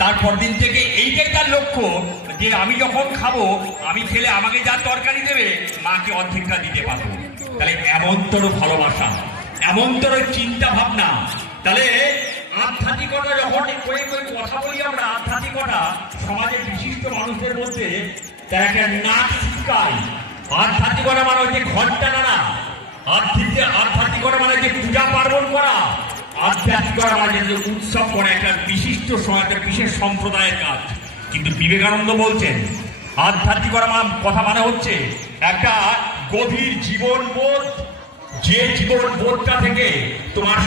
তারপর দিন থেকে এইটাই তার লক্ষ্য যে আমি যখন খাবো, আমি খেলে আমাকে যা তরকারি দেবে মাকে অর্ধেকটা দিতে পারবো। তাহলে এমনতর ভালোবাসা, এমনতর চিন্তা ভাবনা। তাহলে আধ্যাত্মিকতা যখন কই কথা বলি আমরা, আধ্যাত্মিকতা সমাজের বিশিষ্ট মানুষদের মধ্যে তার একটা নাচ শিখায়। আধ্যাত্মিকতা মানে হচ্ছে ঘন্টা নাড়া, আধ্যাত্মিকতা মানে যে পূজা পার্বণ করা, আধ্যাত্মিকতা মানে যে উৎসব করা, একটা বিশিষ্ট একটা বিশেষ সম্প্রদায়ের কাজ। কিন্তু বিবেকানন্দ বলছেন আধ্যাত্মিকতা কথা মানে হচ্ছে একটা গভীর জীবনবোধ, যে জীবনবোধটা থেকে তোমার